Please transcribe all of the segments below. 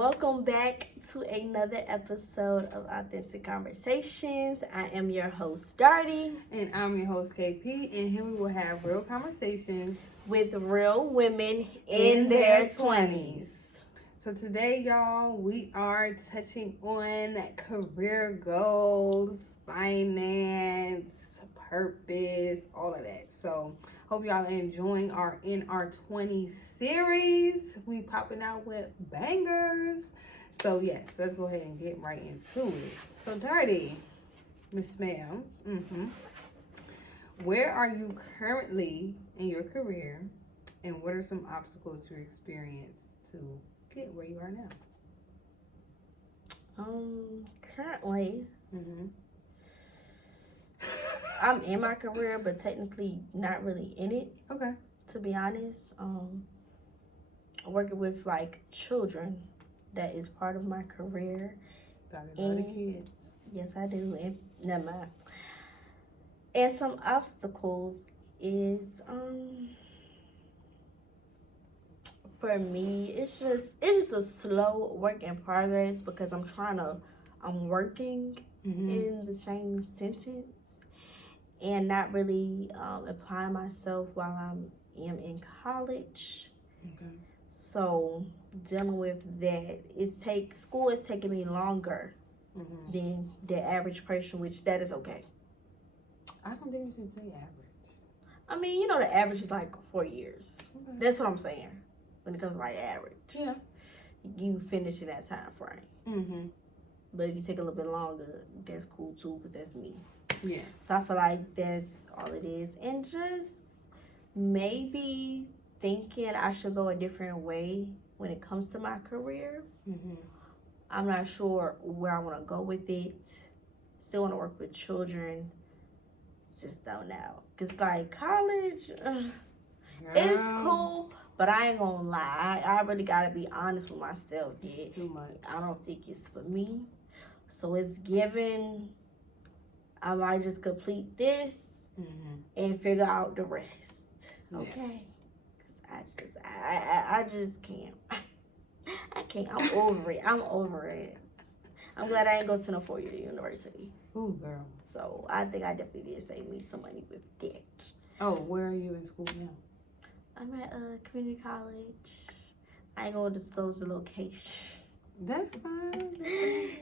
Welcome back to another episode of Authentic Conversations. I am your host, Darty. And I'm your host, KP, and here we will have real conversations with real women in their 20s. So today, y'all, we are touching on career goals, finance, purpose, all of that. So hope y'all are enjoying our In Our 20s series. We popping out with bangers. So yes, let's go ahead and get right into it. So Darty, Miss Ma'ams, where are you currently in your career, and what are some obstacles you experienced to get where you are now? Currently, I'm in my career, but technically not really in it. Okay. To be honest, working with like children, that is part of my career. Got a lot of kids. Yes, I do. And never mind. And some obstacles is for me, it's just a slow work in progress because I'm working in the same sentence and not really applying myself while I'm in college. Okay. So dealing with that, school is taking me longer than the average person, which that is okay. I don't think you should say average. I mean, the average is like 4 years. Okay. That's what I'm saying. When it comes to like average, Yeah, you finish in that time frame. But if you take a little bit longer, that's cool too, because that's me. Yeah. So I feel like that's all it is, and just maybe thinking I should go a different way when it comes to my career. I'm not sure where I want to go with it. Still want to work with children. Just don't know. Cause like college, it's cool. But I ain't gonna lie, I really gotta be honest with myself. Yeah, too much. I don't think it's for me. So it's given. I might just complete this and figure out the rest. Okay, because I just can't. I can't. I'm over it. I'm glad I ain't go to no 4-year university. Ooh, girl. So I think I definitely did save me some money with that. Oh, where are you in school now? I'm at a community college. I ain't gonna disclose the location. That's fine.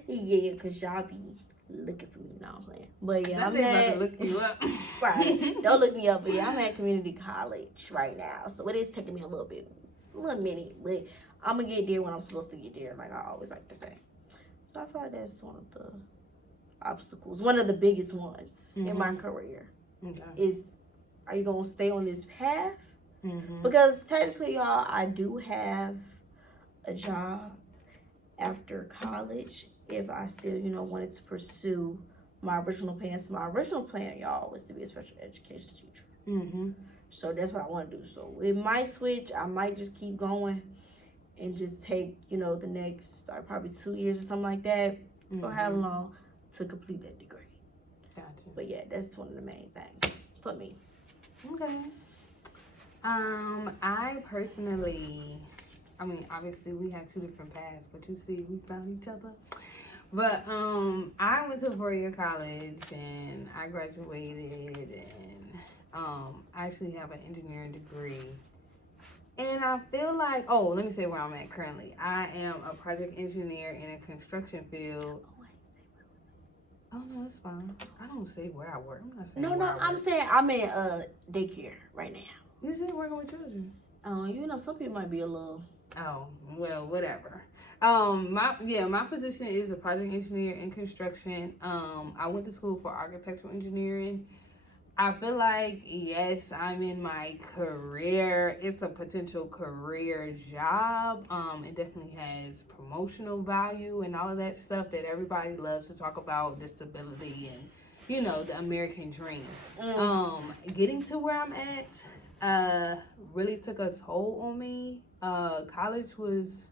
Yeah, because y'all be looking for me. No, I'm playing. But yeah, I'm about to look you up. Right. Don't look me up. But yeah, I'm at community college right now. So it is taking me a little minute. But I'm going to get there when I'm supposed to get there, like I always like to say. So I feel like that's one of the obstacles. One of the biggest ones in my career. Okay. Is, are you going to stay on this path? Because technically, y'all, I do have a job after college if I still, wanted to pursue my original plan. So my original plan, y'all, was to be a special education teacher. So that's what I want to do. So it might switch. I might just keep going and just take, the next probably 2 years or something like that, or however long to complete that degree. Gotcha. But yeah, that's one of the main things for me. Okay. I personally, obviously we have two different paths, but you see, we found each other. But I went to a 4-year college and I graduated, and I actually have an engineering degree. And I feel like, let me say where I'm at currently. I am a project engineer in a construction field. Oh, no, that's fine. I don't say where I work. I'm not saying I'm saying I'm in daycare right now. You said working with children. Some people might be a little. Oh, well, whatever. My position is a project engineer in construction. I went to school for architectural engineering. I feel like, yes, I'm in my career. It's a potential career job. It definitely has promotional value and all of that stuff that everybody loves to talk about, disability and, the American dream. Getting to where I'm at really took a toll on me. College was,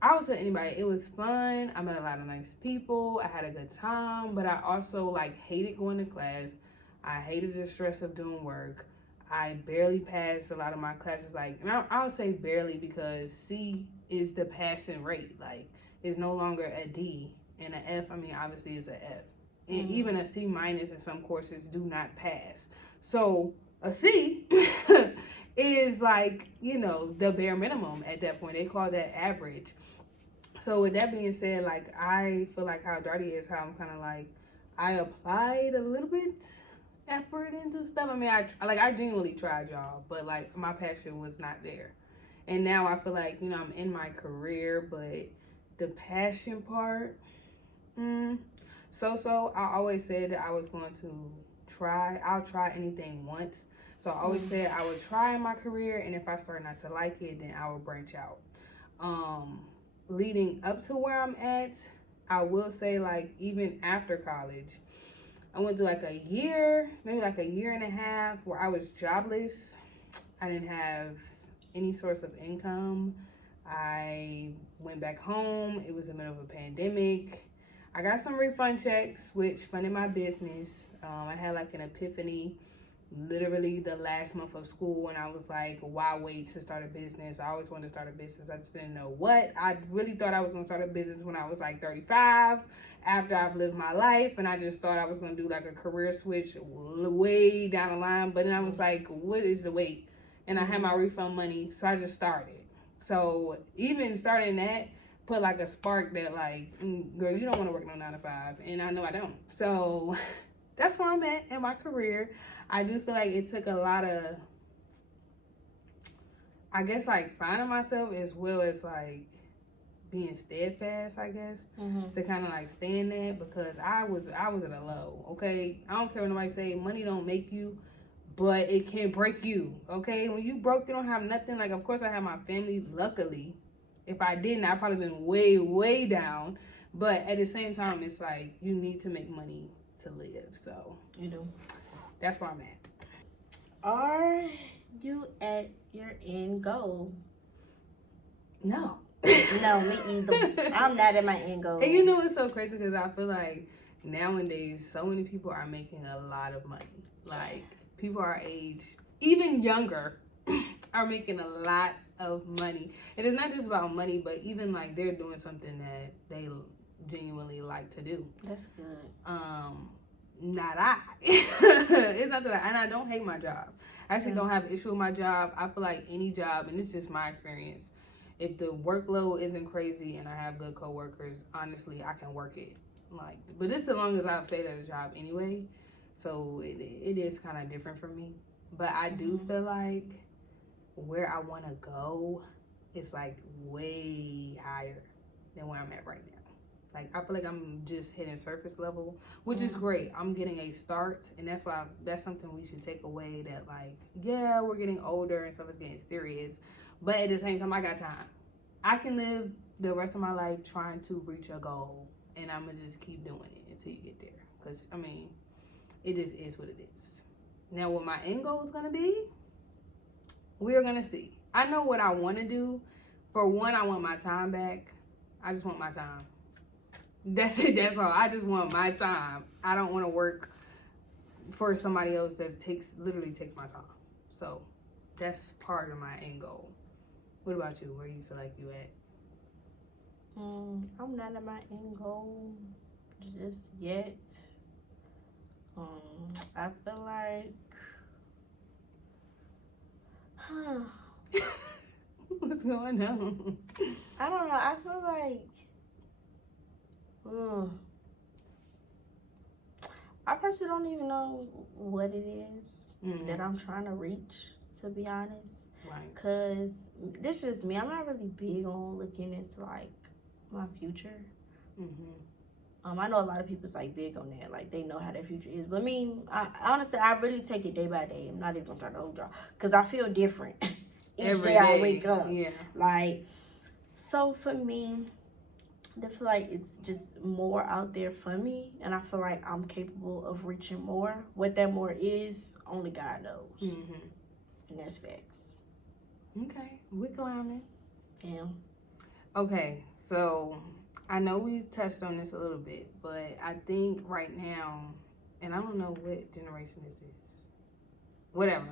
I would tell anybody, it was fun. I met a lot of nice people. I had a good time, but I also hated going to class. I hated the stress of doing work. I barely passed a lot of my classes, and I would say barely because C is the passing rate. Like, it's no longer a D. And an F, I mean, obviously it's an F. And even a C minus in some courses do not pass. So a C is like, you know, the bare minimum at that point. They call that average. So with that being said, like, I feel like how Darty is, how I'm kind of like, I applied a little bit effort into stuff. I mean, I genuinely tried, y'all, but like my passion was not there. And now I feel like, you know, I'm in my career, but the passion part, so I always said that I was going to I'll try anything once. So I always said I would try in my career, and if I start not to like it, then I will branch out. Leading up to where I'm at, I will say, like, even after college, I went through like a year, maybe like a year and a half where I was jobless. I didn't have any source of income. I went back home. It was in the middle of a pandemic. I got some refund checks, which funded my business. I had like an epiphany literally the last month of school, and I was like, why wait to start a business? I always wanted to start a business. I just didn't know what. I really thought I was going to start a business when I was like 35, after I've lived my life, and I just thought I was going to do like a career switch way down the line. But then I was like, what is the wait? And I had my refund money, so I just started. So even starting that put like a spark that like, girl, you don't want to work no 9 to 5, and I know I don't. So that's where I'm at in my career. I do feel like it took a lot of, I guess, like finding myself as well as like being steadfast, I guess, to kind of like stay in that, because I was at a low. Okay, I don't care what nobody say. Money don't make you, but it can break you. Okay, when you broke, you don't have nothing. Like, of course, I have my family. Luckily, if I didn't, I'd probably been way down. But at the same time, it's like you need to make money to live. So you know, that's where I'm at. Are you at your end goal? No. No, me either. I'm not at my end goal. And you know it's so crazy, because I feel like nowadays so many people are making a lot of money. Like, people our age, even younger, are making a lot of money. And it's not just about money, but even like they're doing something that they genuinely like to do. That's good. Not I. It's not that and I don't hate my job. I actually don't have an issue with my job. I feel like any job, and it's just my experience, if the workload isn't crazy and I have good coworkers, honestly, I can work it. Like, but it's as long as I've stayed at a job anyway. So it is kind of different for me. But I do feel like where I want to go is like way higher than where I'm at right now. Like, I feel like I'm just hitting surface level, which is great. I'm getting a start, and that's something we should take away, that like, yeah, we're getting older and stuff is getting serious, but at the same time, I got time. I can live the rest of my life trying to reach a goal, and I'm going to just keep doing it until you get there. Because, I mean, it just is what it is. Now, what my end goal is going to be, we're going to see. I know what I want to do. For one, I want my time back. I just want my time. That's it. That's all. I just want my time. I don't want to work for somebody else that literally takes my time. So that's part of my end goal. What about you? Where you feel like you at? I'm not at my end goal just yet. I feel like, What's going on? I don't know. I feel like, I personally don't even know what it is that I'm trying to reach, to be honest. Right. Because this is me. I'm not really big on looking into, like, my future. I know a lot of people's, like, big on that. Like, they know how their future is. But me, honestly, I really take it day by day. I'm not even going to try to hold draw. Because I feel different each day I wake up. Yeah. Like, so for me, I feel like it's just more out there for me, and I feel like I'm capable of reaching more. What that more is, only God knows. And that's facts. Okay, we climbing. Yeah. Okay, so I know we touched on this a little bit, but I think right now, and I don't know what generation this is, whatever.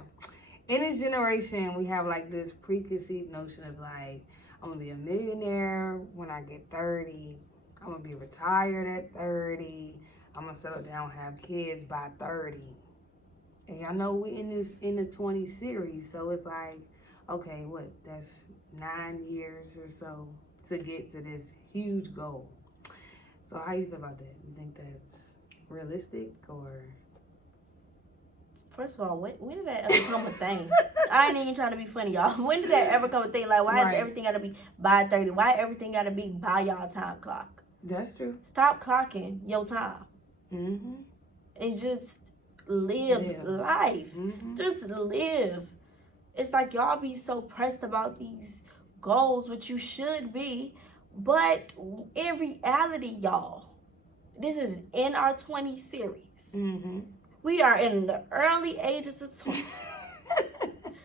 In this generation, we have like this preconceived notion of like, I'm gonna be a millionaire when I get 30. I'm gonna be retired at 30. I'm gonna settle down, have kids by 30. And y'all know we in the 20 series, so it's like, okay, that's 9 years or so to get to this huge goal. So how you feel about that? You think that's realistic or? First of all, when did that ever become a thing? I ain't even trying to be funny, y'all. When did that ever come a thing? Like, why is everything got to be by 30? Why everything got to be by y'all time clock? That's true. Stop clocking your time. Mm-hmm. And just live life. Mm-hmm. Just live. It's like y'all be so pressed about these goals, which you should be. But in reality, y'all, this is in our 20 series. Mm-hmm. We are in the early ages of 20.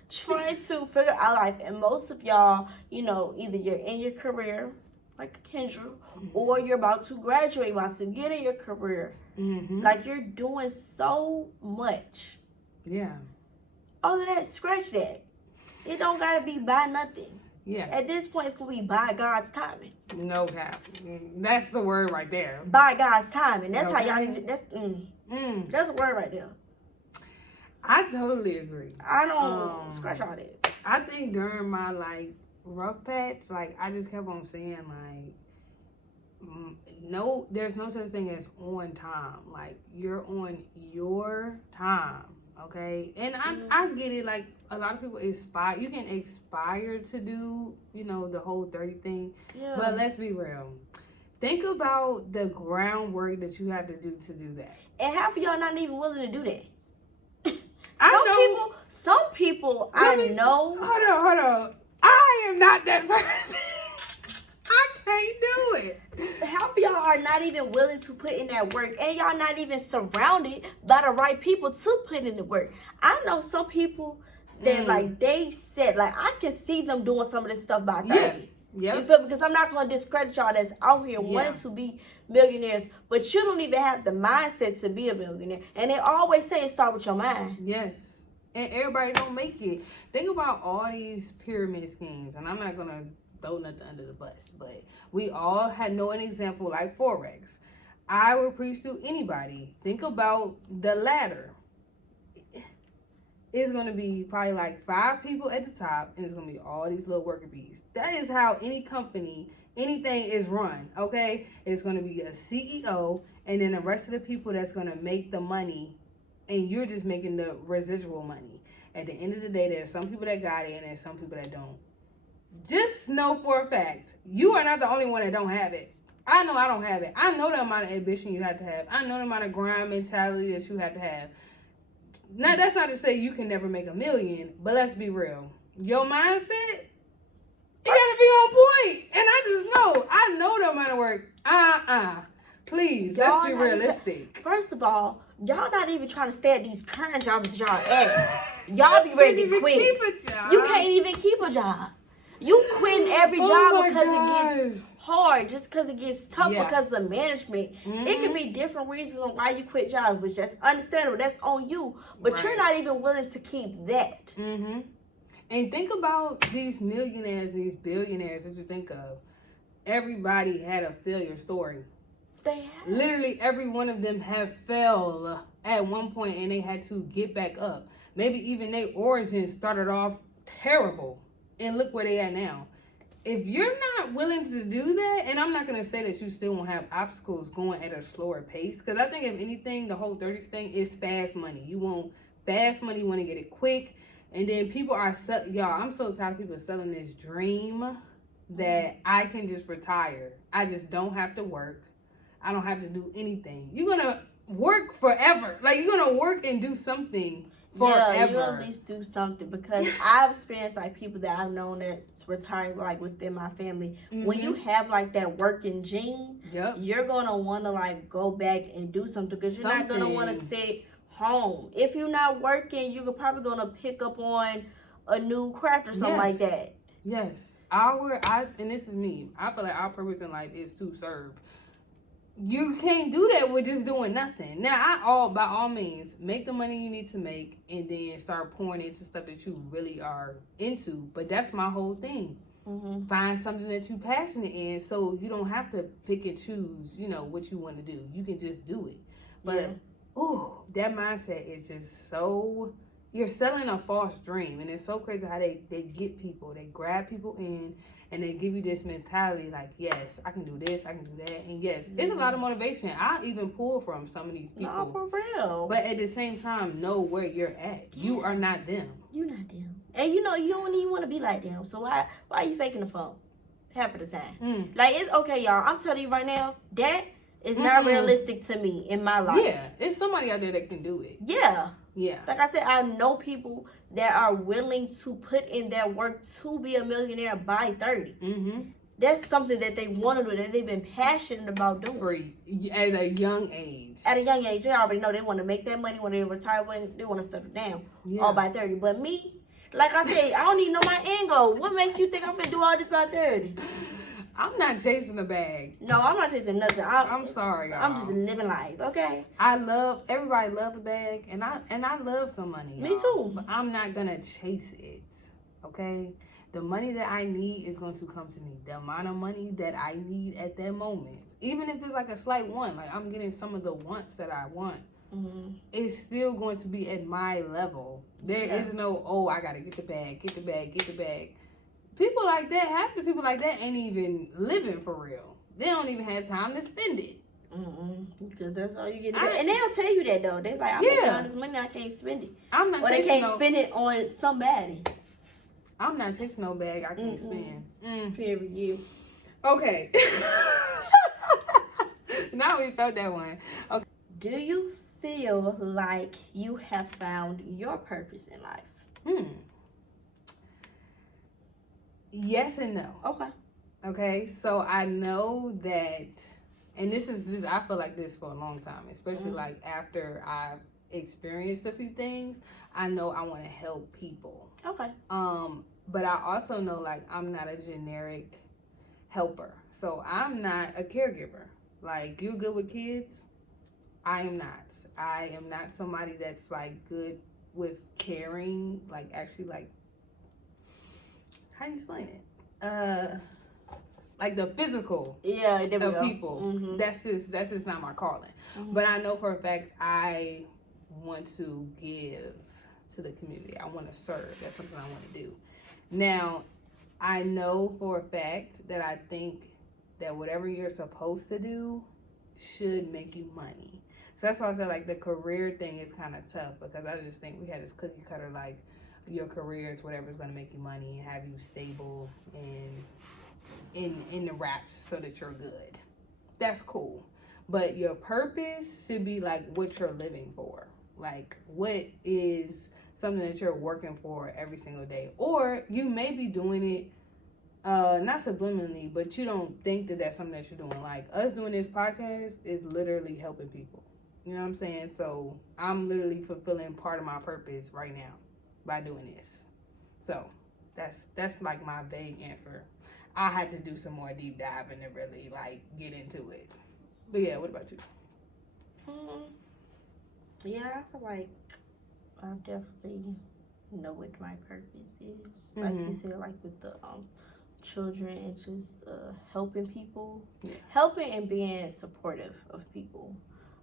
Trying to figure out life. And most of y'all, either you're in your career, like Kendra, mm-hmm. or you're about to graduate, about to get in your career. Mm-hmm. Like, you're doing so much. Yeah. All of that, scratch that. It don't got to be by nothing. Yeah. At this point, it's going to be by God's timing. No cap. That's the word right there. By God's timing. That's okay. how y'all need to, that's the word right there. I totally agree. I don't scratch all that. I think during my, rough patch, I just kept on saying, no, there's no such thing as on time. You're on your time, okay? And I get it, a lot of people aspire. You can aspire to do, the whole 30 thing. Yeah. But let's be real. Think about the groundwork that you have to do that. And half of y'all not even willing to do that. Some people I know. Hold on. I am not that person. I can't do it. Half of y'all are not even willing to put in that work, and y'all not even surrounded by the right people to put in the work. I know some people that they said, I can see them doing some of this stuff by 30. Yeah. You feel me? Because I'm not going to discredit y'all that's out here wanting to be millionaires, but you don't even have the mindset to be a millionaire. And they always say start with your mind. Yes. And everybody don't make it. Think about all these pyramid schemes, and I'm not going to throw nothing under the bus, but we all know an example like Forex. I would preach to anybody. Think about the ladder. It's going to be probably 5 people at the top, and it's going to be all these little worker bees. That is how any company, anything is run, okay? It's going to be a CEO, and then the rest of the people that's going to make the money, and you're just making the residual money. At the end of the day, there's some people that got it, and there's some people that don't. Just know for a fact, you are not the only one that don't have it. I know I don't have it. I know the amount of ambition you have to have. I know the amount of grind mentality that you have to have. Now, that's not to say you can never make $1 million, but let's be real. Your mindset, it got to be on point. And I know the amount of work. Please, let's be realistic. First of all, y'all not even trying to stay at these current jobs that y'all at. Y'all be ready to quit. You can't even keep a job. You quitting every job because it gets hard, just because it gets tough, because of management. Mm-hmm. It can be different reasons on why you quit jobs, which that's understandable. That's on you. But you're not even willing to keep that. Mm-hmm. And think about these millionaires, these billionaires that you think of. Everybody had a failure story. They have. Literally every one of them have failed at one point, and they had to get back up. Maybe even their origins started off terrible. And look where they are now. If you're not willing to do that, and I'm not going to say that you still won't have obstacles going at a slower pace, because I think if anything, the whole 30s thing is fast money. You want fast money, you want to get it quick. And then people are, y'all, I'm so tired of people selling this dream that I can just retire. I just don't have to work. I don't have to do anything. You're going to work forever. You're going to work and do something forever. Yeah, you at least do something, because I've experienced people that I've known that's retired within my family. Mm-hmm. When you have that working gene, you're gonna want to go back and do something, because you're not gonna want to sit home. If you're not working, you're probably gonna pick up on a new craft or something like that. Yes, and this is me. I feel like our purpose in life is to serve. You can't do that with just doing nothing. Now, by all means, make the money you need to make and then start pouring into stuff that you really are into. But that's my whole thing. Find something that you're passionate in, so you don't have to pick and choose, what you want to do. You can just do it. But, that mindset is just so... You're selling a false dream, and it's so crazy how they get people. They grab people in, and they give you this mentality like, yes, I can do this, I can do that. And yes, it's a lot of motivation. I even pull from some of these people. No, for real. But at the same time, know where you're at. Yeah. You are not them. You're not them. And you don't even want to be like them. So why are you faking the phone half of the time? Like, it's okay, y'all. I'm telling you right now, that is not realistic to me in my life. Yeah, it's somebody out there that can do it. Yeah. Yeah. Like I said, I know people that are willing to put in that work to be a millionaire by 30. That's something that they want to do, that they've been passionate about doing. At a young age. At a young age, they already know they want to make that money when they retire, when they want to settle down, all by 30. But me, like I said, I don't even know my end goal. What makes you think I'm going to do all this by 30? I'm not chasing a bag. No, I'm not chasing nothing. I'm sorry, y'all. I'm just living life, okay? Everybody love a bag, and I love some money, y'all. Me too. But I'm not going to chase it, okay? The money that I need is going to come to me. The amount of money that I need at that moment, even if it's like a slight one, like I'm getting some of the wants that I want, it's still going to be at my level. There is no, I got to get the bag, get the bag, get the bag. People like that, half the people like that ain't even living for real. They don't even have time to spend it. Because that's all you get. And they'll tell you that, though. They're like, I'm making all this money, I can't spend it. I'm not or they can't spend it on somebody. I'm not chasing no bag I can't spend. Period. Okay. Now we felt that one. Okay. Do you feel like you have found your purpose in life? Yes and no. Okay, so I know that, and this is I feel like this for a long time, especially like after I've experienced a few things, I know I want to help people. But I also know, like, I'm not a generic helper. So I'm not a caregiver. Like, you're good with kids, I am not. I am not somebody that's like good with caring, like actually like, how do you explain it? Like the physical of people. That's just not my calling. But I know for a fact I want to give to the community. I want to serve. That's something I want to do. Now, I know for a fact that I think that whatever you're supposed to do should make you money. So that's why I said, like, the career thing is kind of tough, because I just think we had this cookie cutter, like, your career is whatever's going to make you money and have you stable and in the wraps so that you're good. That's cool. But your purpose should be, like, what you're living for. Like, what is something that you're working for every single day? Or you may be doing it, not subliminally, but you don't think that that's something that you're doing. Like, us doing this podcast is literally helping people. You know what I'm saying? So I'm literally fulfilling part of my purpose right now by doing this. So that's like my vague answer. I had to do some more deep diving to really like get into it. But yeah, what about you? Yeah, I feel like I definitely know what my purpose is. Like you said, like with the children and just helping people, helping and being supportive of people.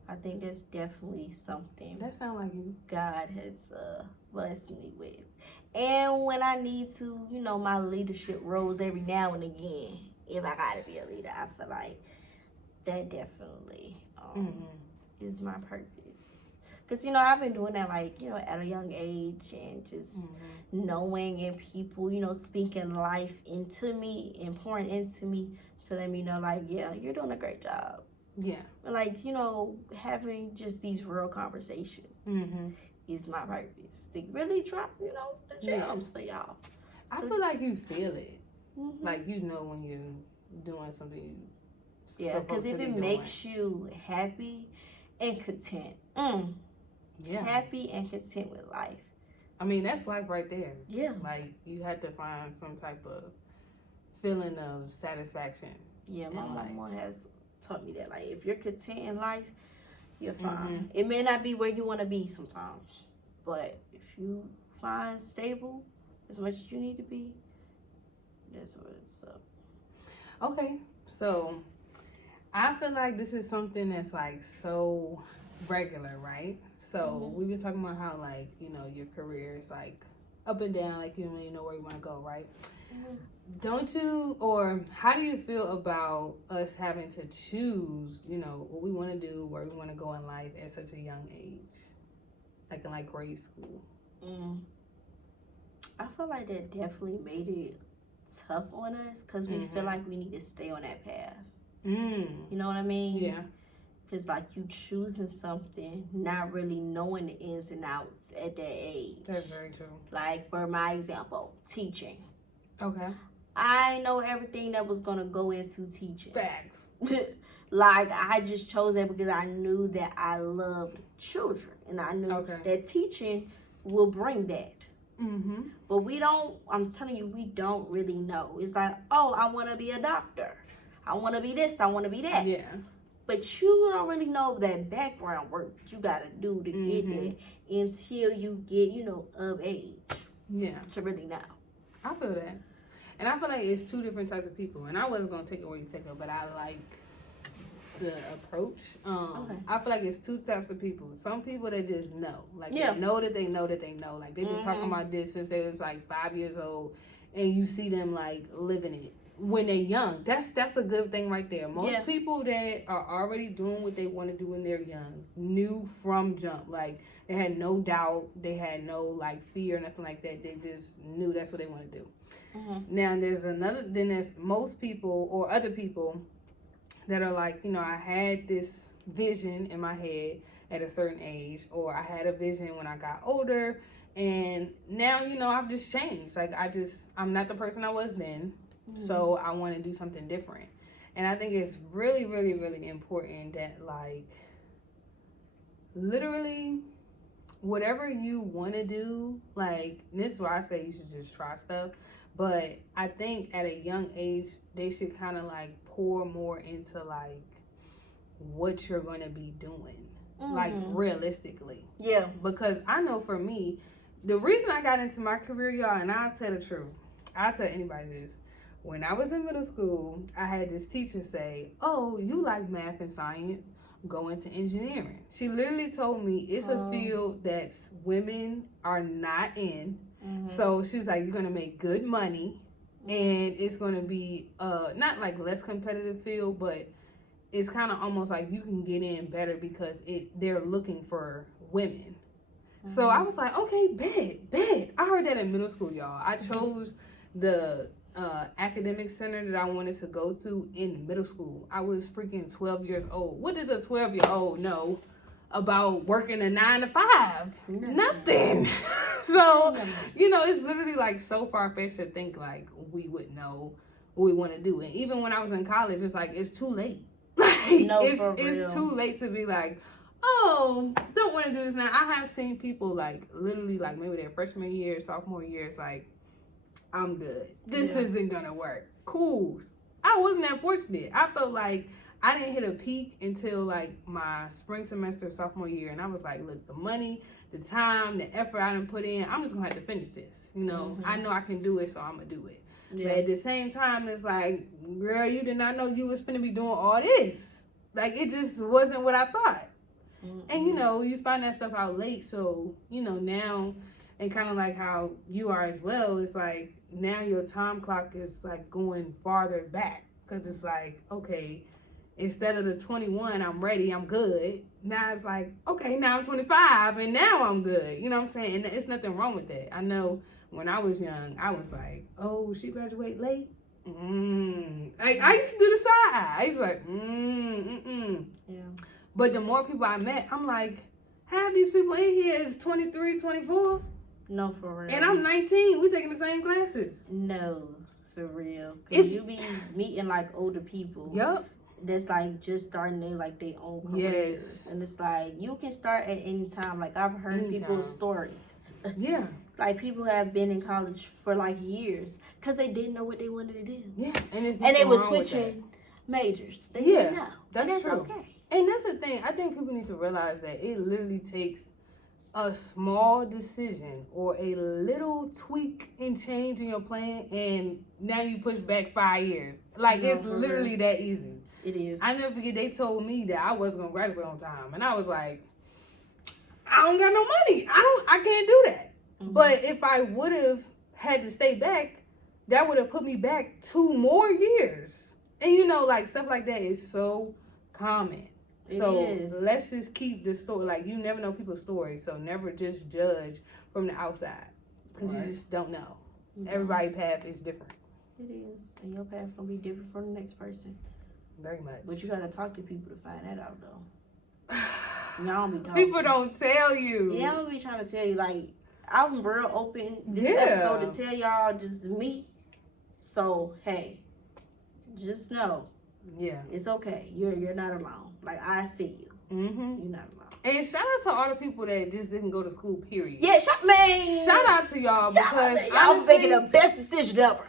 I think that's definitely something that sounds like you. God has blessed me with. And when I need to, you know, my leadership roles every now and again, if I gotta be a leader, I feel like that definitely is my purpose. Because, you know, I've been doing that, like, you know, at a young age, and just knowing and people, you know, speaking life into me and pouring into me to let me know, like, yeah, you're doing a great job. Yeah. Like, you know, having just these real conversations is my purpose. To really drop, you know, the gems for y'all. I feel like you feel it. Like, you know when you're doing something because if it makes you happy and content. Happy and content with life. I mean, that's life right there. Yeah. Like, you have to find some type of feeling of satisfaction. Yeah, my mama has taught me that. Like, if you're content in life, you're fine. It may not be where you want to be sometimes, but if you find stable as much as you need to be, That's what's up. Okay, so I feel like this is something that's like so regular, right? So we been talking about how like, you know, your career is like up and down, like you don't really know where you want to go, right? Don't you, or how do you feel about us having to choose, you know, what we want to do, where we want to go in life at such a young age, like in like grade school? I feel like that definitely made it tough on us because we feel like we need to stay on that path. You know what I mean? Yeah. Because like you choosing something, not really knowing the ins and outs at that age. That's very true. Like for my example, teaching. Okay. I know everything that was gonna go into teaching. Facts. Like I just chose that because I knew that I loved children and I knew that teaching will bring that. But we don't, I'm telling you, we don't really know. It's like, oh, I want to be a doctor. I want to be this. I want to be that. Yeah. But you don't really know that background work that you got to do to get there until you get, you know, of age. Yeah. To really know. I feel that. And I feel like it's two different types of people. And I wasn't going to take it where you take it, but I like the approach. I feel like it's two types of people. Some people that just know. Like, they know that they know that they know. Like, they've been talking about this since they was, like, 5 years old. And you see them, like, living it when they're young. That's a good thing right there. Most people that are already doing what they want to do when they're young knew from jump. Like, they had no doubt. They had no, like, fear or nothing like that. They just knew that's what they want to do. Now, there's most people or other people that are like, you know, I had this vision in my head at a certain age, or I had a vision when I got older, and now, you know, I've just changed. Like, I'm not the person I was then, so I want to do something different. And I think it's really, really, really important that, like, literally, whatever you want to do, like, this is why I say you should just try stuff. But I think at a young age, they should kind of, like, pour more into, like, what you're going to be doing. Like, realistically. Yeah. Because I know for me, the reason I got into my career, y'all, and I'll tell the truth. I'll tell anybody this. When I was in middle school, I had this teacher say, oh, you like math and science, go into engineering. She literally told me it's a field that women are not in. So she's like, you're going to make good money, and it's going to be not like less competitive field, but it's kind of almost like you can get in better because they're looking for women. So I was like, okay, bet. I heard that in middle school, y'all. I chose the academic center that I wanted to go to in middle school. I was freaking 12 years old. What does a 12-year-old know about working a 9 to 5? Nothing. So, you know, it's literally like so far-fetched to think like we would know what we want to do. And even when I was in college, it's like, it's too late. Like, it's too late to be like, oh, don't want to do this now. I have seen people like literally like maybe their freshman year, sophomore year, it's like, I'm good. This isn't going to work. Cool. I wasn't that fortunate. I felt like I didn't hit a peak until like my spring semester, sophomore year. And I was like, look, the money, the time, the effort I done put in, I'm just going to have to finish this. You know, I know I can do it, so I'm going to do it. Yeah. But at the same time, it's like, girl, you did not know you was finna be doing all this. Like, it just wasn't what I thought. And, you know, you find that stuff out late. So, you know, now, and kind of like how you are as well, it's like, now your time clock is like going farther back. Because it's like, okay, instead of the 21, I'm ready, I'm good. Now it's like, okay, now I'm 25 and now I'm good. You know what I'm saying? And it's nothing wrong with that. I know when I was young, I was like, oh, she graduate late? Like, I used to do the side. I used to like, Yeah. But the more people I met, I'm like, half these people in here is 23, 24. No, for real. And I'm 19. We taking the same classes. No, for real. Because you be meeting like older people. Yep. That's like just starting their like their own careers. Yes. And it's like you can start at any time. Like I've heard people's stories. Yeah. Like people have been in college for like years because they didn't know what they wanted to do. Yeah. And they were switching majors. They didn't know. That's and that's true. Okay. And that's the thing. I think people need to realize that it literally takes a small decision or a little tweak and change in your plan, and now you push back 5 years. Like, it's literally that easy. It is. I never forget, they told me that I wasn't gonna graduate on time, and I was like, I don't got no money. I can't do that. Mm-hmm. But if I would have had to stay back, that would have put me back 2 more years. And you know, like, stuff like that is so common. Let's just keep the story. Like, you never know people's stories, so never just judge from the outside, because you just don't know. Everybody's path is different. It is, and your path gonna be different from the next person. Very much. But you gotta talk to people to find that out, though. Y'all be talking. People don't tell you. Yeah, I don't be trying to tell you. Like, I'm real open this episode to tell y'all just me. So hey, just know. Yeah, it's okay. You're not alone. Like, I see you. Mm-hmm. You're not alone. And shout out to all the people that just didn't go to school, period. Yeah, shout out to y'all, because y'all making the best decision ever.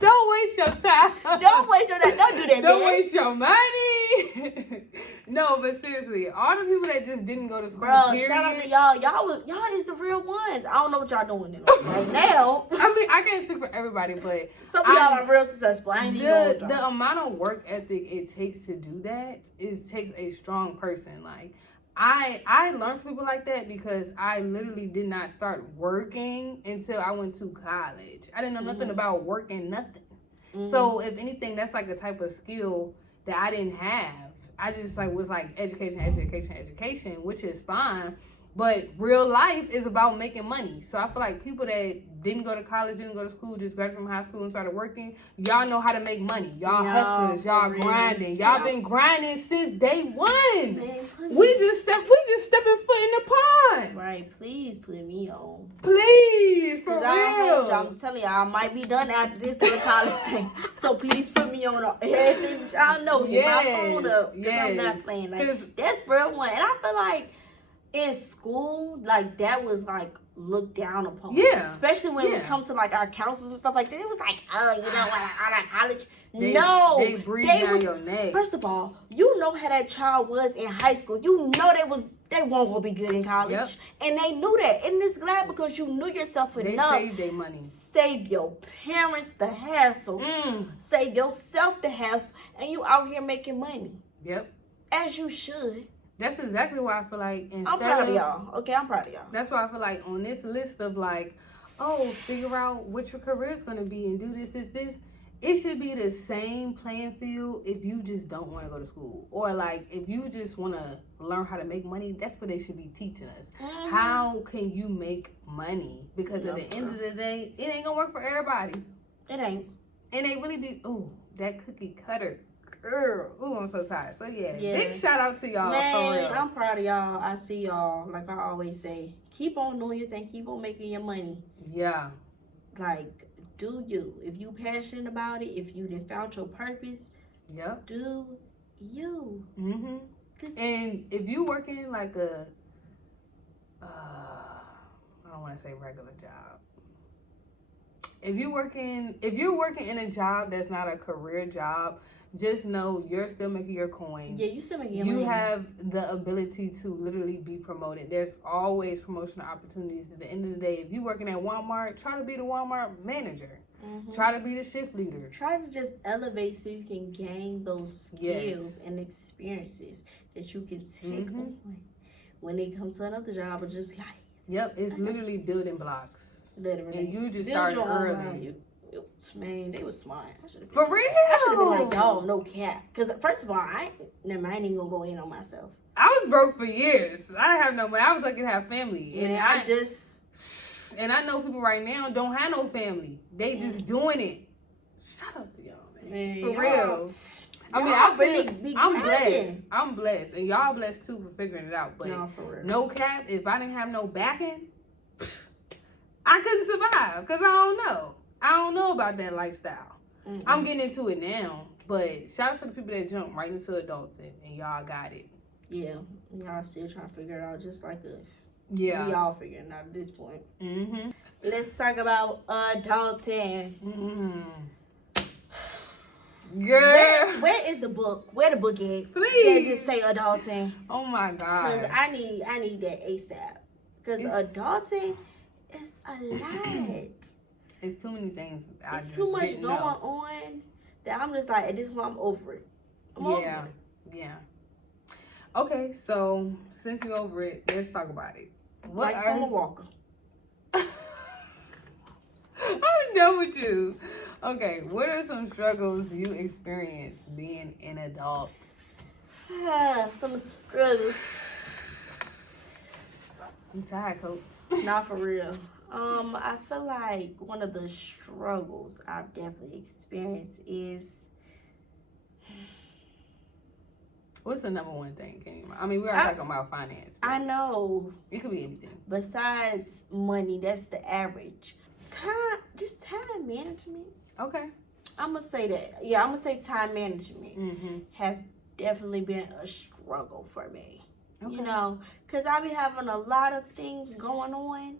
Don't waste your time. Don't waste your time. Don't do that, Don't waste your money. No, but seriously, all the people that just didn't go to school, period. Shout out to y'all. Y'all is the real ones. I don't know what y'all doing right now. I mean, I can't speak for everybody, but some of y'all are real successful. I ain't even the amount of work ethic it takes to do that takes a strong person. Like, I learned from people like that because I literally did not start working until I went to college. I didn't know nothing about working, nothing. Mm-hmm. So if anything, that's like a type of skill that I didn't have. I just was like education, which is fine. But real life is about making money. So I feel like people that didn't go to college, didn't go to school, just graduated from high school and started working, y'all know how to make money. Y'all hustlers, y'all grinding. Y'all been grinding since day one. We just stepping foot in the pond. Right. Please put me on. Please, for real. I'm telling y'all, I might be done after this little college thing. So please put me on everything y'all know. Get my phone up. Because I'm not playing. Like, that's real one. And I feel like in school, like, that was like looked down upon. Yeah. Especially when it comes to like our counselors and stuff like that. It was like, oh, you know what, out of college. They breathe down your neck. First of all, you know how that child was in high school. You know they won't gonna be good in college. Yep. And they knew that. And it's glad because you knew yourself enough. They saved their money. Save your parents the hassle. Save yourself the hassle. And you out here making money. Yep. As you should. That's exactly why I feel like I'm proud of y'all. Okay, I'm proud of y'all. That's why I feel like on this list of like, oh, figure out what your career is going to be and do this. It should be the same playing field if you just don't want to go to school. Or like if you just want to learn how to make money, that's what they should be teaching us. Mm-hmm. How can you make money? Because at the end of the day, it ain't going to work for everybody. It ain't. And they really be, that cookie cutter. Girl, I'm so tired. So yeah, big shout out to y'all. Man, for real. I'm proud of y'all. I see y'all. Like I always say, keep on doing your thing. Keep on making your money. Yeah. Like, do you? If you passionate about it, if you done found your purpose, do you. Mm-hmm. And if you working like a, I don't want to say regular job. If you're working in a job that's not a career job, just know you're still making your coins. Yeah, you still making your money. You have the ability to literally be promoted. There's always promotional opportunities. At the end of the day, if you're working at Walmart, try to be the Walmart manager. Mm-hmm. Try to be the shift leader. Try to just elevate so you can gain those skills and experiences that you can take on when they come to another job or just like. Yep, it's literally building blocks. Literally. And you just started early. Man, they was smart. For real? I should have been like, y'all, no cap. Because first of all, I ain't even gonna go in on myself. I was broke for years. I didn't have no money. I was lucky to have family. And And I know people right now don't have no family. They just doing it. Shout out to y'all, man. For real. I mean, I'm blessed. I'm blessed. And y'all blessed too for figuring it out. But for real. No cap, if I didn't have no backing, I couldn't survive. Because I don't know about that lifestyle. Mm-mm. I'm getting into it now. But shout out to the people that jump right into adulting. And y'all got it. Yeah. Y'all still trying to figure it out just like us. Yeah. We all figuring it out at this point. Mm-hmm. Let's talk about adulting. Mm-hmm. Girl. Where is the book? Where the book at? Please. That just say adulting. Oh my God. Because I need that ASAP. Because adulting is a lot. It's too many things. It's too much going on that I'm just like, at this point, I'm over it. I'm over it. Yeah. Okay, so since you're over it, let's talk about it. Like Summer Walker. I'm done with you. Okay, what are some struggles you experienced being an adult? Some struggles. I'm tired, coach. Not for real. I feel like one of the struggles I've definitely experienced is. What's the number one thing? I mean, we are talking about finance. I know. It could be anything. Besides money, that's the average. Time management. Okay. I'm gonna say that. Yeah, I'm gonna say time management have definitely been a struggle for me. Okay. You know, because I be having a lot of things going on.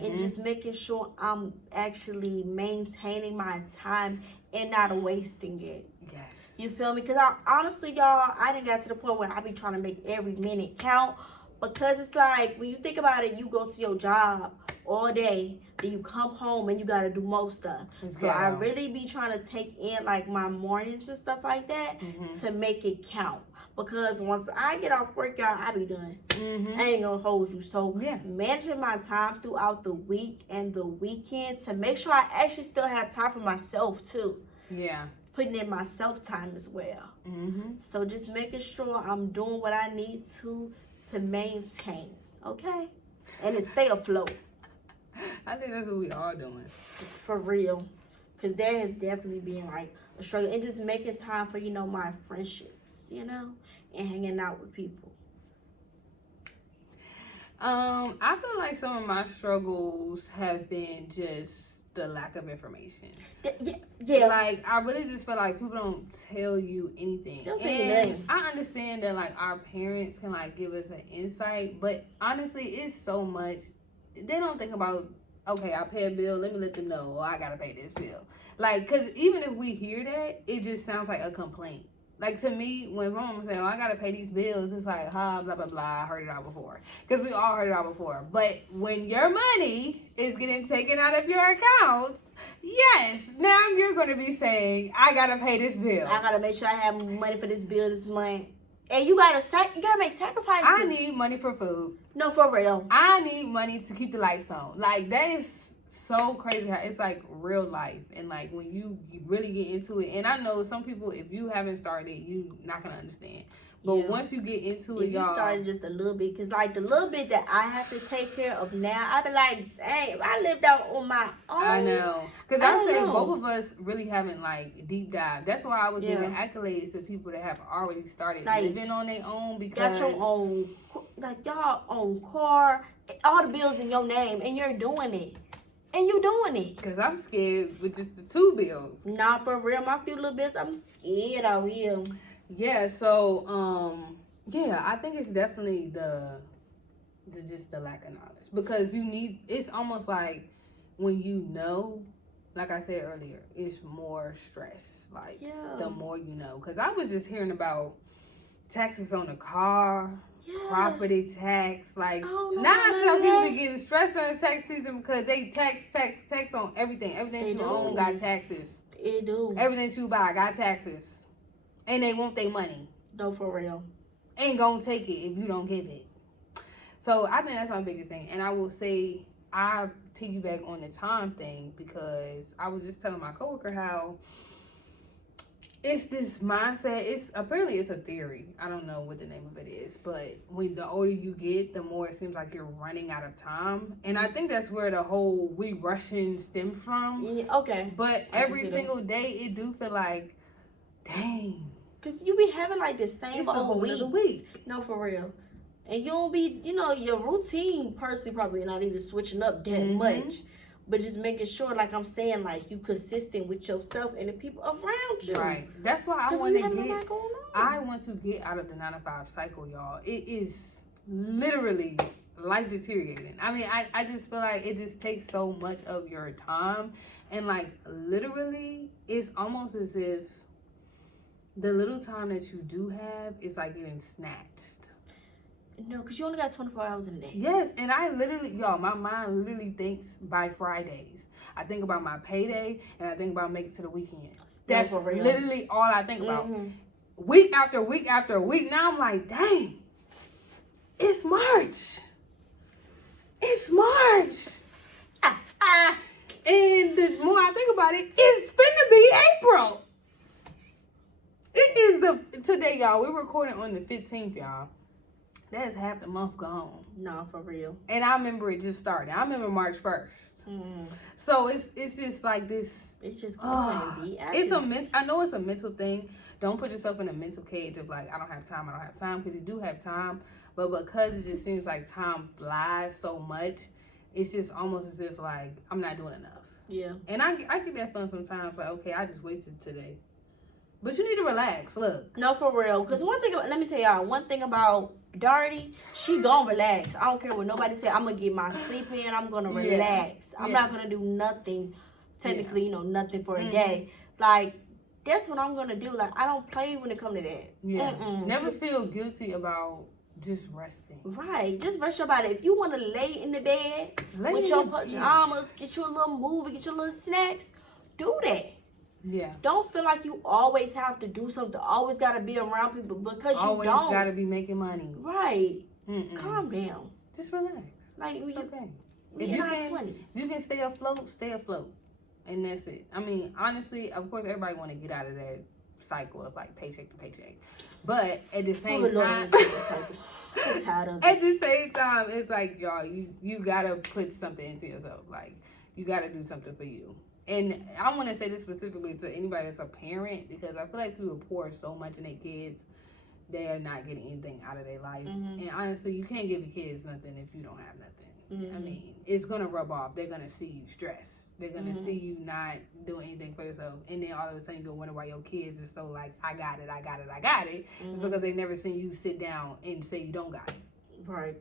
And just making sure I'm actually maintaining my time and not wasting it. Yes. You feel me? Because honestly, y'all, I didn't get to the point where I be trying to make every minute count. Because it's like, when you think about it, you go to your job all day, then you come home and you got to do most stuff. Yeah. So I really be trying to take in like my mornings and stuff like that to make it count. Because once I get off work, y'all, I be done. I ain't gonna hold you. So managing my time throughout the week and the weekend to make sure I actually still have time for myself too. Yeah. Putting in my self time as well. So just making sure I'm doing what I need to maintain, okay? And to stay afloat. I think that's what we all doing. For real. Because that has definitely been like a struggle. And just making time for, you know, my friendships, you know? And hanging out with people. I feel like some of my struggles have been just the lack of information. Yeah. Like, I really just feel like people don't tell you anything. Don't tell you nothing. I understand that, like, our parents can, like, give us an insight. But, honestly, it's so much. They don't think about, okay, I pay a bill. Let me let them know, oh, I got to pay this bill. Like, because even if we hear that, it just sounds like a complaint. Like, to me, when my mom say, oh, I got to pay these bills, it's like, blah, blah, blah, I heard it all before. Because we all heard it all before. But when your money is getting taken out of your accounts, yes, now you're going to be saying, I got to pay this bill. I got to make sure I have money for this bill this month. And you got to make sacrifices. I need money for food. No, for real. I need money to keep the lights on. Like, that is so crazy how it's like real life, and like when you really get into it, and I know some people, if you haven't started, you not gonna understand, but once you get into it, y'all, you started just a little bit, because like the little bit that I have to take care of now, I be like, dang, if I lived out on my own. I know, because I say both of us really haven't like deep dive. That's why I was giving accolades to people that have already started like, living on their own, because got your own, like y'all own car, all the bills in your name, and you're doing it. And you doing it. Because I'm scared with just the 2 bills. Nah, for real. My few little bills, I'm scared out here. Yeah, so, I think it's definitely the lack of knowledge. Because it's almost like when you know, like I said earlier, it's more stress. Like, the more you know. Because I was just hearing about taxes on the car. Property tax, like now some people be getting stressed during tax season because they tax on everything. Everything you own got taxes. It do. Everything you buy got taxes, and they want their money. No, for real. Ain't gonna take it if you don't give it. So I think that's my biggest thing, and I will say I piggyback on the time thing because I was just telling my coworker how. It's this mindset. It's a theory. I don't know what the name of it is, but when the older you get, the more it seems like you're running out of time. And I think that's where the whole we rushing stems from. Okay. But every single day, it do feel like, dang. Because you be having like the same old week. No, for real. And you don't be, your routine personally probably not even switching up that much. But just making sure, like I'm saying, like you consistent with yourself and the people around you. Right. That's why I want to get out of the 9-to-5 cycle, y'all. It is literally life deteriorating. I mean, I just feel like it just takes so much of your time. And like literally, it's almost as if the little time that you do have is like getting snatched. No, because you only got 24 hours in a day. Yes, and I literally, y'all, my mind literally thinks by Fridays. I think about my payday, and I think about making it to the weekend. That's literally all I think about. Week after week after week. Now I'm like, dang, it's March. It's March. And the more I think about it, it's finna be April. It is today, y'all. We're recording on the 15th, y'all. That's half the month gone. No, for real. And I remember it just started. I remember March 1st. So it's just like this. It's just it's I know it's a mental thing. Don't put yourself in a mental cage of like, I don't have time, because you do have time. But because it just seems like time flies so much, it's just almost as if like I'm not doing enough. Yeah. And I get that feeling sometimes, like, okay, I just wasted today. But you need to relax. Look. No, for real. Because let me tell y'all, one thing about Darty, she gonna relax. I don't care what nobody say. I'm gonna get my sleep in. I'm gonna relax. I'm not gonna do nothing, technically, nothing for a day. Like, that's what I'm gonna do. Like, I don't play when it comes to that. Yeah. Never feel guilty about just resting. Right. Just rest your body. If you want to lay in the bed with your pajamas, get you a little movie, get your little snacks, do that. Yeah. Don't feel like you always have to do something. Always got to be around people because always you don't. Always got to be making money. Right. Calm down. Just relax. Like, it's okay. If you can stay afloat, stay afloat. And that's it. I mean, honestly, of course, everybody want to get out of that cycle of like paycheck to paycheck. But at the same time, I'm tired of it. At the same time, it's like, y'all, you got to put something into yourself. Like, you got to do something for you. And I want to say this specifically to anybody that's a parent, because I feel like people pour so much in their kids, they are not getting anything out of their life. And honestly, you can't give your kids nothing if you don't have nothing. I mean, it's going to rub off. They're going to see you stressed. They're going to see you not doing anything for yourself. And then all of a sudden, you go wonder why your kids is so like, I got it. It's because they never seen you sit down and say you don't got it. Right.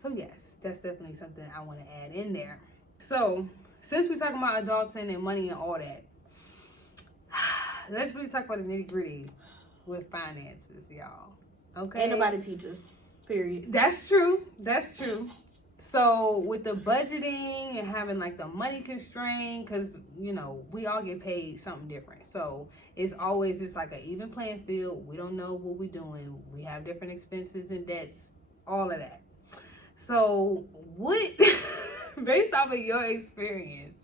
So, yes, that's definitely something I want to add in there. So, since we're talking about adulting and money and all that, let's really talk about the nitty-gritty with finances, y'all. Okay? Ain't nobody teach us, period. That's true. So, with the budgeting and having, like, the money constraint, because, we all get paid something different. So, it's always just, like, an even playing field. We don't know what we're doing. We have different expenses and debts, all of that. So, what... based off of your experience,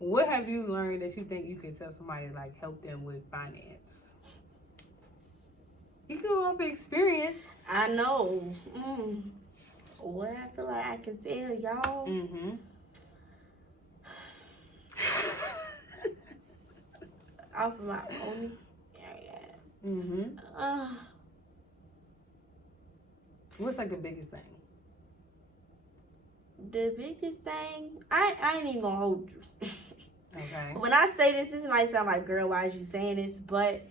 what have you learned that you think you can tell somebody to like help them with finance? You go off experience. I know. What I feel like I can tell y'all. Off of my own experience. What's like the biggest thing? The biggest thing, I ain't even gonna hold you. Okay. When I say this might sound like, girl, why is you saying this? But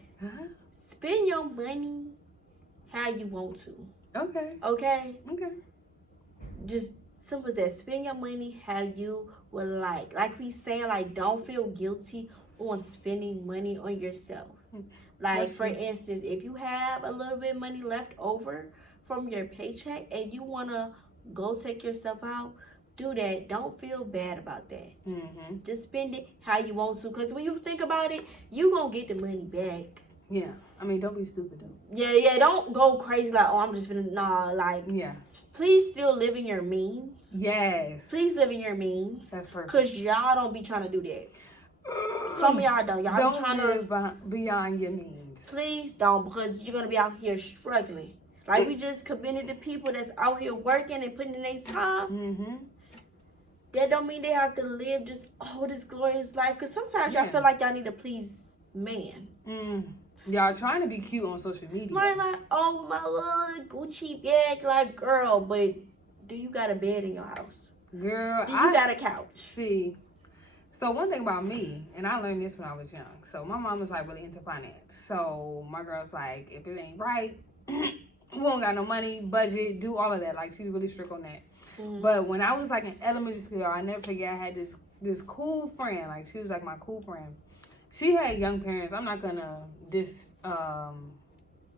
spend your money how you want to. Okay. Okay? Okay. Just simple as that. Spend your money how you would like. Like we saying, like, don't feel guilty on spending money on yourself. Like, for instance, if you have a little bit of money left over from your paycheck and you want to go take yourself out, do that. Don't feel bad about that. Just spend it how you want to. Because when you think about it, you going to get the money back. Yeah. I mean, don't be stupid, though. Yeah. Don't go crazy like, oh, I'm just going to, nah, like. Yeah. Please still live in your means. Yes. Please live in your means. That's perfect. Because y'all don't be trying to do that. Some of y'all don't. Y'all don't be trying to beyond your means. Please don't, because you're going to be out here struggling. Like, we just commended the people that's out here working and putting in their time. That don't mean they have to live just, this glorious life. Because sometimes y'all feel like y'all need to please man. Y'all trying to be cute on social media. Right, like, oh, my little Gucci bag. Like, girl, but do you got a bed in your house? Girl, do you got a couch? See, so one thing about me, and I learned this when I was young. So my mom was like really into finance. So my girl's like, if it ain't right... we don't got no money, budget, do all of that. Like, she's really strict on that. But when I was, like, in elementary school, I never forget I had this this cool friend. Like, she was like my cool friend. She had young parents. I'm not gonna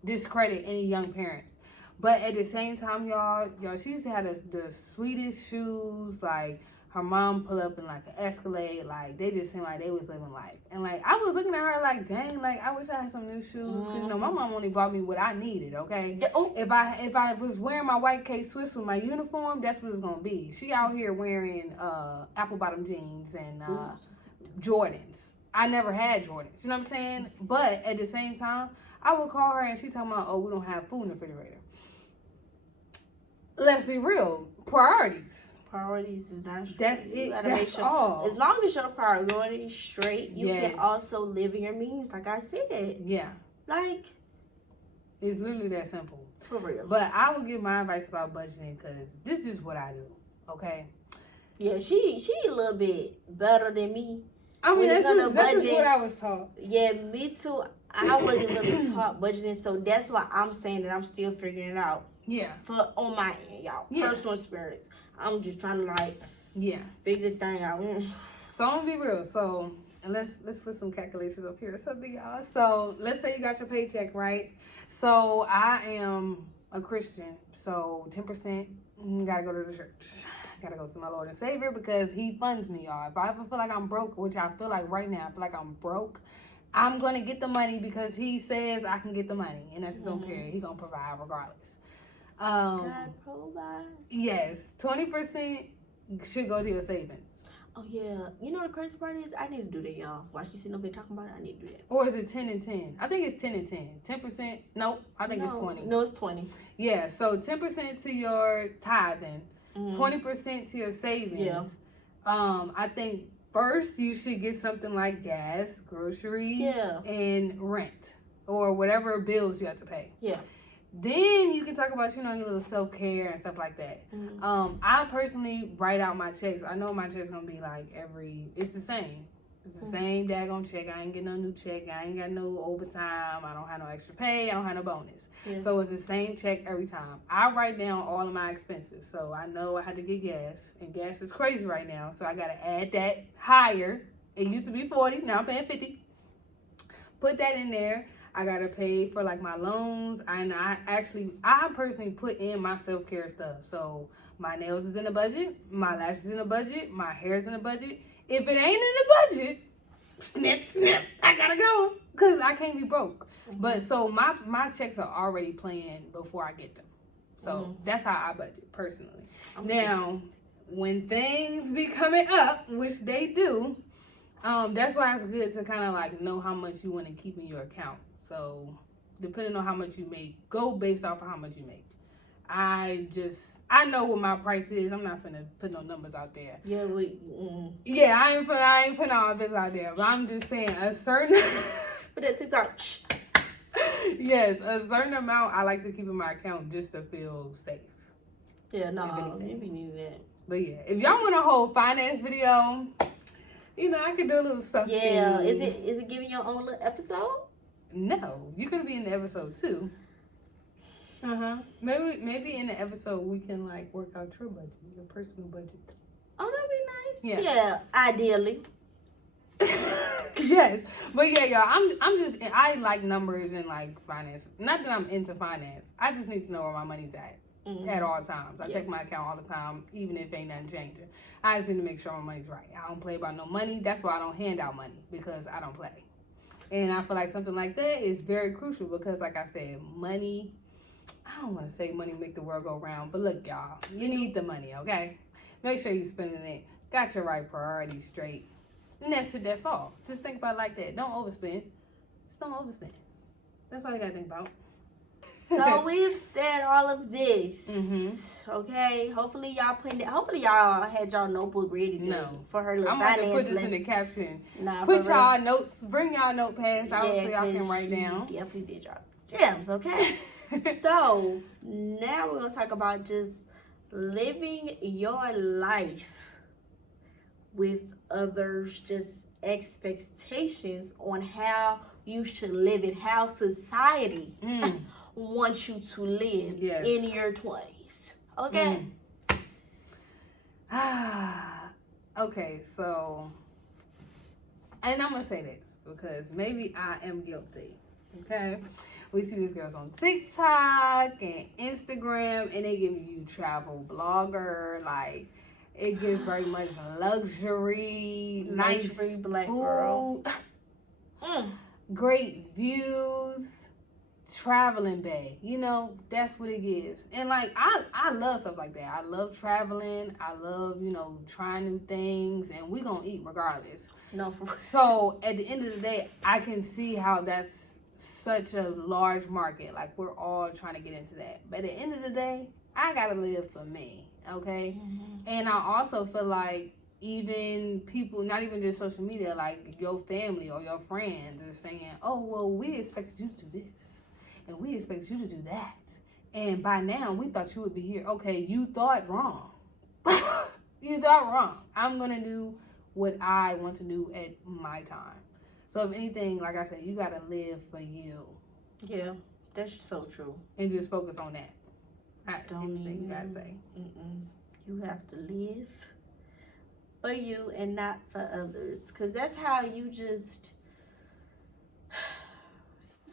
discredit any young parents. But at the same time, y'all, she used to have the sweetest shoes. Like, her mom pull up in like an Escalade. Like, they just seemed like they was living life. And like, I was looking at her like, dang, like, I wish I had some new shoes. Cause my mom only bought me what I needed. Okay. If I was wearing my white K-Swiss with my uniform, that's what it's gonna be. She out here wearing apple bottom jeans and Jordans. I never had Jordans. You know what I'm saying? But at the same time, I would call her and she talking about, oh, we don't have food in the refrigerator. Let's be real. Priorities. Priorities is not straight. That's it. That's all. As long as your priorities straight, you can also live in your means, like I said. Yeah. Like, it's literally that simple. For real. But I would give my advice about budgeting because this is what I do. Okay? Yeah, she a little bit better than me. I mean, this is what I was taught. Yeah, me too. I wasn't really taught budgeting, so that's why I'm saying that I'm still figuring it out. Yeah. On my end, y'all. Yeah. Personal experience. I'm just trying to figure this thing out. So I'm gonna be real. So, and let's put some calculations up here or something, y'all. So let's say you got your paycheck, right? So I am a Christian. So 10% gotta go to the church. Gotta go to my Lord and Savior because He funds me, y'all. If I ever feel like I'm broke, which I feel like right now, I feel like I'm broke, I'm gonna get the money because He says I can get the money, and that's His own period. He gonna provide regardless. God provide. Yes, 20% should go to your savings. Oh yeah, you know the crazy part is I need to do that, y'all. Why she see nobody talking about it? I need to do that. Or is it 10 and 10? I think it's 10 and 10. 10%? Nope, I think it's 20. No, it's 20. Yeah, so 10% to your tithing, 20% to your savings. Yeah. I think first you should get something like gas, groceries, and rent, or whatever bills you have to pay. Yeah. Then you can talk about, your little self-care and stuff like that. I personally write out my checks. I know my check's going to be like it's the same. It's the same daggone check. I ain't getting no new check. I ain't got no overtime. I don't have no extra pay. I don't have no bonus. Yeah. So it's the same check every time. I write down all of my expenses. So I know I had to get gas. And gas is crazy right now. So I got to add that higher. It used to be 40. Now I'm paying 50. Put that in there. I gotta pay for like my loans, and I personally put in my self-care stuff. So my nails is in the budget, my lashes in the budget, my hair's in the budget. If it ain't in the budget, snip, I gotta go because I can't be broke. But so my checks are already planned before I get them. So that's how I budget personally. Now, when things be coming up, which they do, that's why it's good to kind of like know how much you want to keep in your account. So, depending on how much you make, go based off of how much you make. I know what my price is. I'm not finna put no numbers out there. Yeah, Yeah, I ain't putting all this out there. But I'm just saying a certain. Put that TikTok. Yes, a certain amount I like to keep in my account just to feel safe. Yeah, no, you be needing that. But yeah, if y'all want a whole finance video, I could do a little stuff. Yeah, is it giving your own little episode? No, you're gonna be in the episode too. Maybe in the episode we can like work out your budget, your personal budget. Oh, that'd be nice. Yeah, ideally. Yes, but yeah, y'all. I like numbers and like finance. Not that I'm into finance. I just need to know where my money's at all times. I check my account all the time, even if ain't nothing changing. I just need to make sure my money's right. I don't play about no money. That's why I don't hand out money because I don't play. And I feel like something like that is very crucial because, like I said, money, I don't want to say money make the world go round, but look, y'all, you need the money, okay? Make sure you're spending it. Got your right priorities straight. And that's it, that's all. Just think about it like that. Don't overspend. Just don't overspend. That's all you got to think about. So we've said all of this, okay? Hopefully y'all had y'all notebook ready for her little finance lesson. I'm going to put this in the caption. Put y'all notes, bring y'all notepads out so y'all can write down. Definitely did y'all gems, okay? So now we're going to talk about just living your life with others, just expectations on how you should live it, how society wants you to live in your 20s. Okay? Okay, so, and I'm gonna say this because maybe I am guilty. Okay, we see these girls on TikTok and Instagram, and they give you travel blogger, like it gives very much luxury, nice black food, great views, traveling bag. You know, that's what it gives. And like I love stuff like that. I love traveling. I love, you know, trying new things, and we gonna eat regardless. No, so at the end of the day, I can see how that's such a large market. Like we're all trying to get into that. But at the end of the day, I gotta live for me. Okay? And I also feel like even people, not even just social media, like your family or your friends are saying, oh, well, we expected you to do this. And we expected you to do that. And by now, we thought you would be here. Okay, you thought wrong. You thought wrong. I'm going to do what I want to do at my time. So if anything, like I said, you got to live for you. Yeah, that's so true. And just focus on that. Anything you got to say. You have to live for you and not for others. Because that's how you just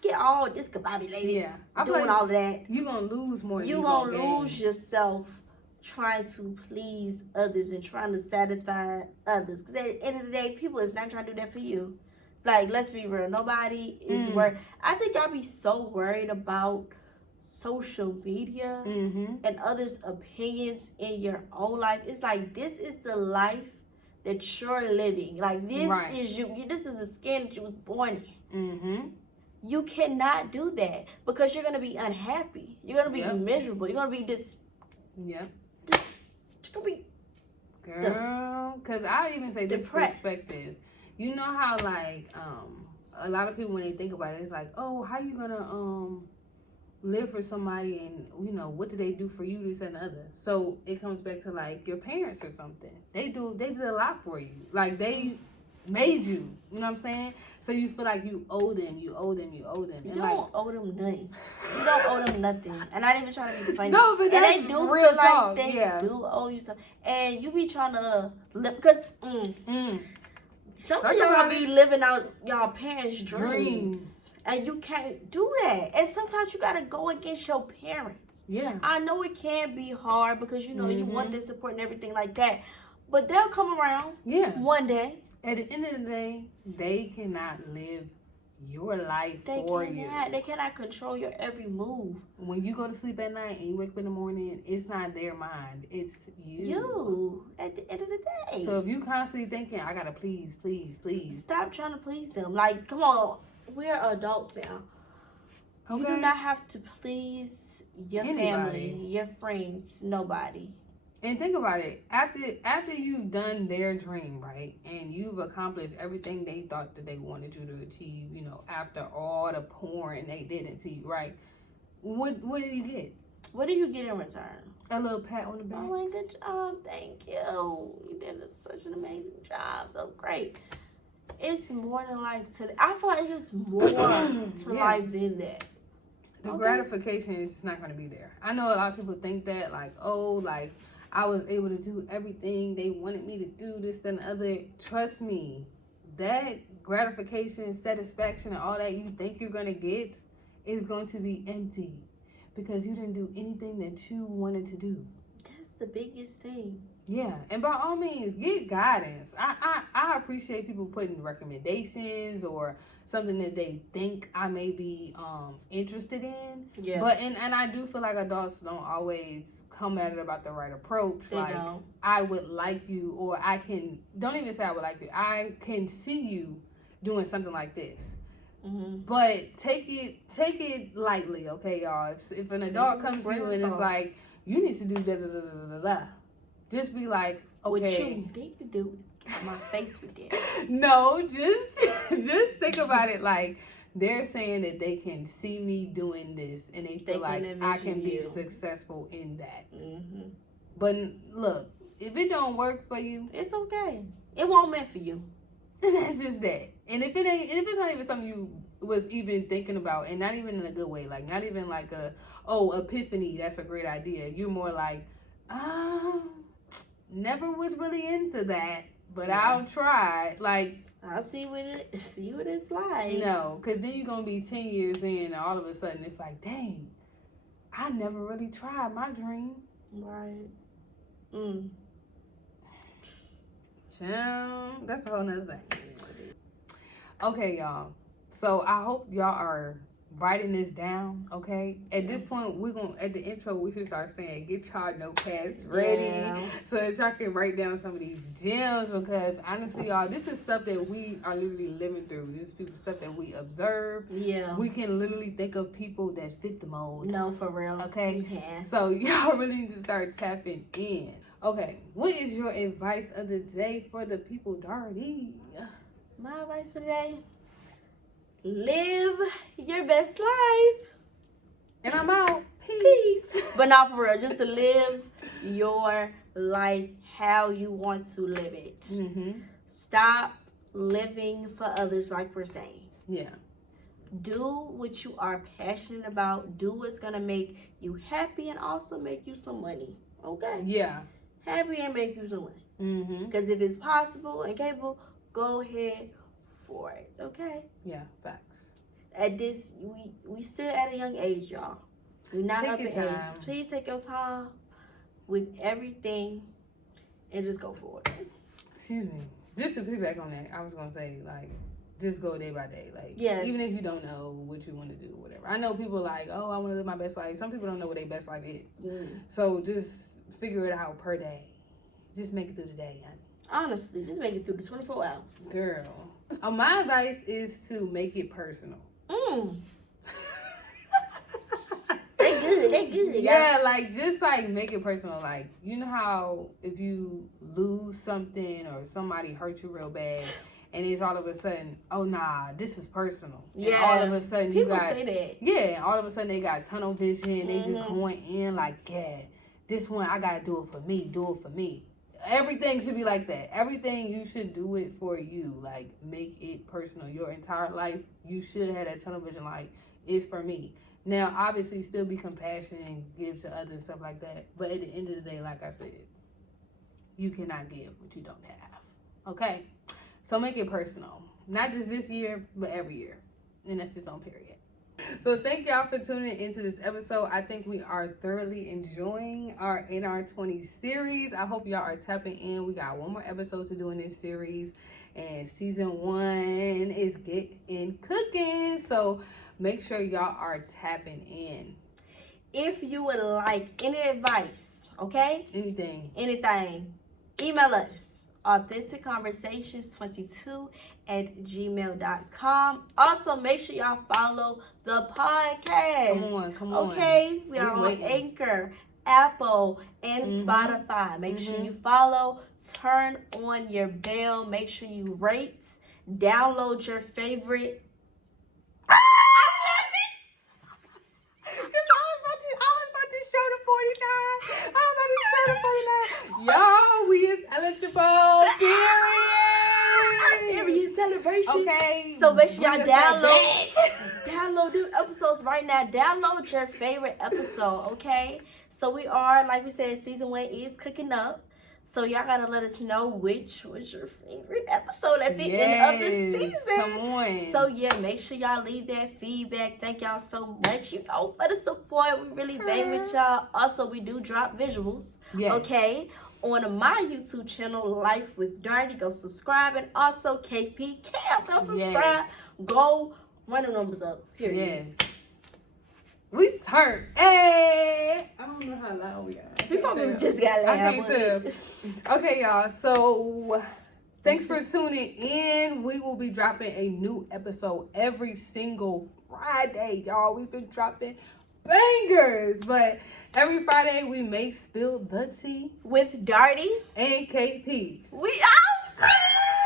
get all discombobulated. Yeah. I'm doing all of that. You're going to lose more than you're going to lose yourself trying to please others and trying to satisfy others. Because at the end of the day, people is not trying to do that for you. Like, let's be real. Nobody is worried. I think y'all be so worried about social media and others' opinions in your own life. It's like, this is the life that you're living. Like, this is you. This is the skin that you was born in. You cannot do that because you're going to be unhappy. You're going to be miserable. You're going to be Yep. You're going to be... Girl, because I even say this perspective. You know how, like, a lot of people, when they think about it, it's like, oh, how you going to live for somebody and, you know, what do they do for you, this and the other? So it comes back to, like, your parents or something. They did a lot for you. Like, they made you. You know what I'm saying? So you feel like you owe them. You owe them. You don't owe them nothing. You don't owe them nothing. And I didn't even try to be funny. No, but that's and they do real feel talk. Like they do owe you something. And you be trying to live because some of y'all be living out y'all parents' dreams. And you can't do that. And sometimes you gotta go against your parents. Yeah. I know it can be hard because you know you want their support and everything like that. But they'll come around one day. At the end of the day, they cannot live your life for you. They cannot control your every move. When you go to sleep at night and you wake up in the morning, it's not their mind. It's you. You, at the end of the day. So if you constantly thinking, I gotta please. Stop trying to please them. Like, come on. We're adults now. Okay. You do not have to please your family, your friends, nobody. And think about it. After you've done their dream, right, and you've accomplished everything they thought that they wanted you to achieve, you know, after all the pouring they didn't to you, right? What do you get? What do you get in return? A little pat on the back. Oh, good job. Thank you. You did such an amazing job. So great. It's more than life to... I feel like it's just more to life than that. The gratification is just not going to be there. I know a lot of people think that, like, oh, like, I was able to do everything they wanted me to do, this and the other. Trust me, that gratification, satisfaction, and all that you think you're going to get is going to be empty because you didn't do anything that you wanted to do. That's the biggest thing. Yeah, and by all means, get guidance. I appreciate people putting recommendations or something that they think I may be interested in. Yeah. But and I do feel like adults don't always come at it about the right approach. They don't. I would like you, or don't even say I would like you. I can see you doing something like this. But take it lightly, okay, y'all. If an adult comes to you and it's like, you need to do da da da da da da. Just be like, okay. What you need to do is get my face with that. No, just think about it like they're saying that they can see me doing this and they feel like I can be successful in that. But look, if it don't work for you, it's okay. It won't meant for you. And that's just that. And if it's not even something you was even thinking about, and not even in a good way, like not even like epiphany, that's a great idea. You're more like, never was really into that. but I'll try. Like, I'll see what it's like. No, because then you're going to be 10 years in, and all of a sudden it's like, dang, I never really tried my dream. Right. That's a whole nother thing. Okay, y'all. So I hope y'all are writing this down, okay? At this point, we're going to, at the intro, we should start saying, get y'all notepads ready so that y'all can write down some of these gems, because honestly, y'all, this is stuff that we are literally living through. This is stuff that we observe. Yeah. We can literally think of people that fit the mold. No, for real. Okay? You can. So y'all really need to start tapping in. Okay, what is your advice of the day for the people, Darty? My advice for today: live your best life. And I'm out. Peace. But not for real. Just to live your life how you want to live it. Stop living for others, like we're saying. Yeah. Do what you are passionate about. Do what's going to make you happy and also make you some money. Okay? Yeah. Happy and make you some money. Because if it's possible and capable, go ahead for it. Okay? Yeah, facts. At this, we still at a young age, y'all. We're not up in age. Please take your time with everything and just go for it. Excuse me. Just to piggyback on that, I was gonna say, like, just go day by day. Like, yes. Even if you don't know what you want to do, whatever. I know people like, oh, I want to live my best life. Some people don't know what their best life is. So just figure it out per day. Just make it through the day, honey. Honestly, just make it through the 24 hours. Girl. My advice is to make it personal. They good. Yeah, like, just, like, make it personal. Like, you know how if you lose something or somebody hurt you real bad, and it's all of a sudden, oh, nah, this is personal. Yeah. And all of a sudden, people say that. Yeah, and all of a sudden, they got tunnel vision. They just going in like, yeah, this one, I got to do it for me. Everything should be like that. Everything, you should do it for you. Like, make it personal. Your entire life, you should have that tunnel vision, like, it's for me. Now, obviously, still be compassionate and give to others and stuff like that. But at the end of the day, like I said, you cannot give what you don't have. Okay? So make it personal. Not just this year, but every year. And that's just on period. So thank y'all for tuning into this episode. I think we are thoroughly enjoying our In Our 20s series. I hope y'all are tapping in. We got one more episode to do in this series. And season 1 is getting cooking. So make sure y'all are tapping in. If you would like any advice, okay? Anything, email us. AuthenticConversations22@gmail.com. Also, make sure y'all follow the podcast. Come on. Okay? We are on Anchor, Apple, and Spotify. Make sure you follow. Turn on your bell. Make sure you rate. Download your favorite. I was about to show the 49. Y'all, we is eligible. Period celebration. Okay. So make sure y'all download the episodes right now. Download your favorite episode, okay? So we are, like we said, season 1 is cooking up. So y'all gotta let us know which was your favorite episode at the end of the season. Come on. So yeah, make sure y'all leave that feedback. Thank y'all so much, for the support. We really bang with y'all. Also, we do drop visuals. Yes. Okay. On my YouTube channel, Life with Darty. Go subscribe. And also KP Camp. Go subscribe. Yes. Go run the numbers up. Period. Yes. We turn. Hey! I don't know how loud we are. We probably just got loud. I can't tell. Okay, y'all. So, thanks for tuning in. We will be dropping a new episode every single Friday, y'all. We've been dropping bangers. But every Friday, we may spill the tea with Darty and KP. We out.